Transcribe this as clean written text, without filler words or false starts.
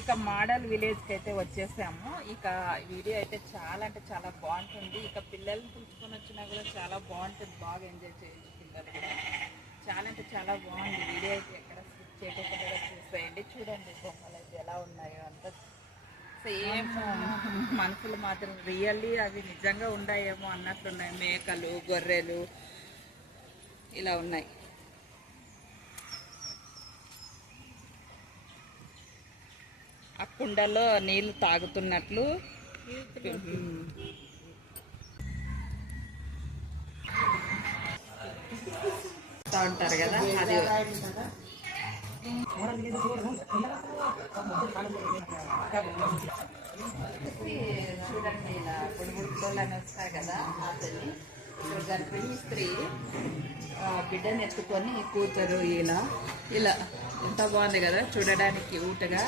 ఇక మోడల్ విలేజ్కి అయితే వచ్చేసాము. ఇక వీడియో అయితే చాలా అంటే చాలా బాగుంటుంది. ఇక పిల్లల్ని పిలుచుకొని వచ్చినా కూడా చాలా బాగుంటుంది, బాగా ఎంజాయ్ చేయొచ్చు పిల్లలు కూడా. చాలా అంటే చాలా బాగుంది. వీడియో అయితే ఎక్కడ స్కిప్ చేయకుండా చూసేయండి. చూడండి బొమ్మలు అయితే ఎలా ఉన్నాయో, అంత సేమ్ మనుషులు మాత్రం రియల్లీ అవి నిజంగా ఉన్నాయేమో అన్నట్లున్నాయి. మేకలు, గొర్రెలు ఇలా ఉన్నాయి. ఆ కుండలో నీళ్లు తాగుతున్నట్లు ఉంటారు కదా, అది చూడండి. ఇలా పొడుగుడుకోళ్ళు అని వస్తాయి కదా, అతని గర్భిణీ స్త్రీ బిడ్డను ఎత్తుకొని కూతురు ఇలా ఇలా ఎంత బాగుంది కదా చూడడానికి ఊటగా.